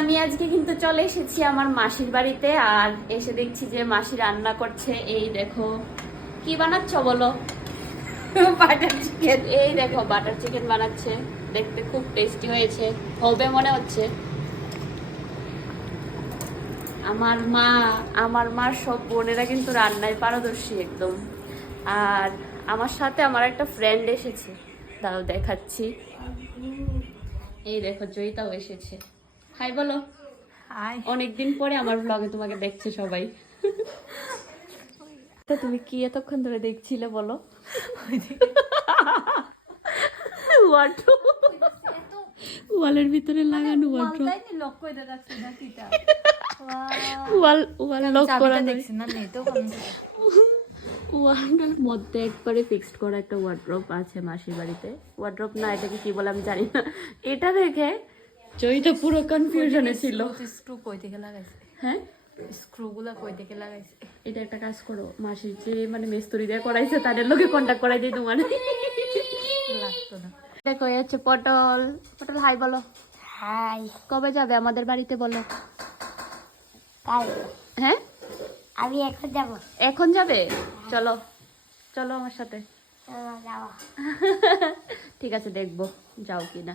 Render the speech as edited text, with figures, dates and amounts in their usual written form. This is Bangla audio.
আমি আজকে কিন্তু চলে এসেছি আমার মাসির বাড়িতে। আর এসে দেখছি যে মাসি রান্না করছে। এই দেখো কি বানাচ্ছ বলো? Butter chicken. এই দেখো বাটার চিকেন বানাচ্ছে, দেখতে খুব টেস্টি হয়েছে, হবে মনে হচ্ছে। আমার মার সব বোনেরা কিন্তু রান্নায় পারদর্শী একদম। আর আমার সাথে আমার একটা ফ্রেন্ড এসেছে, দাঁড়াও দেখাচ্ছি। এই দেখো জয়িতাও এসেছে। হাই বলো। হাই। অনেকদিন পরে আমার ব্লগে তোমাকে দেখছে সবাই। তো তুমি কি এতক্ষণ ধরে দেখছিলে বলো? ওয়ালের ভিতরে লাগানো ওয়ার্ড্রপ। লক করে রাখছি না কিটা। ওয়াল লক করা নাই। দেখছি না নেই তো ওয়ালের মধ্যে একবারে ফিক্সড করা একটা ওয়ার্ড্রপ আছে মাসির বাড়িতে। ওয়ার্ড্রপ না, এটাকে কি বলে আমি জানি না। এটা দেখে জয়িতা পুরো কনফিউশনে ছিল। স্ক্রু কই থেকে লাগাইছে? হ্যাঁ, স্ক্রুগুলা কই থেকে লাগাইছে? এটা একটা কাজ করো, মাসির যে মানে মিস্ত্রি দিয়ে করাইছে তাদের লোকে কন্টাক্ট করাই দিই তোমার। লাগতো না। দেখো এই হচ্ছে পটল। পটল হাই বলো। হাই। কবে যাবে আমাদের বাড়িতে বলো? কাল। হ্যাঁ, আমি এখন যাব। এখন যাবে? চলো চলো আমার সাথে। যাওয়া। ঠিক আছে, দেখবো যাও কিনা।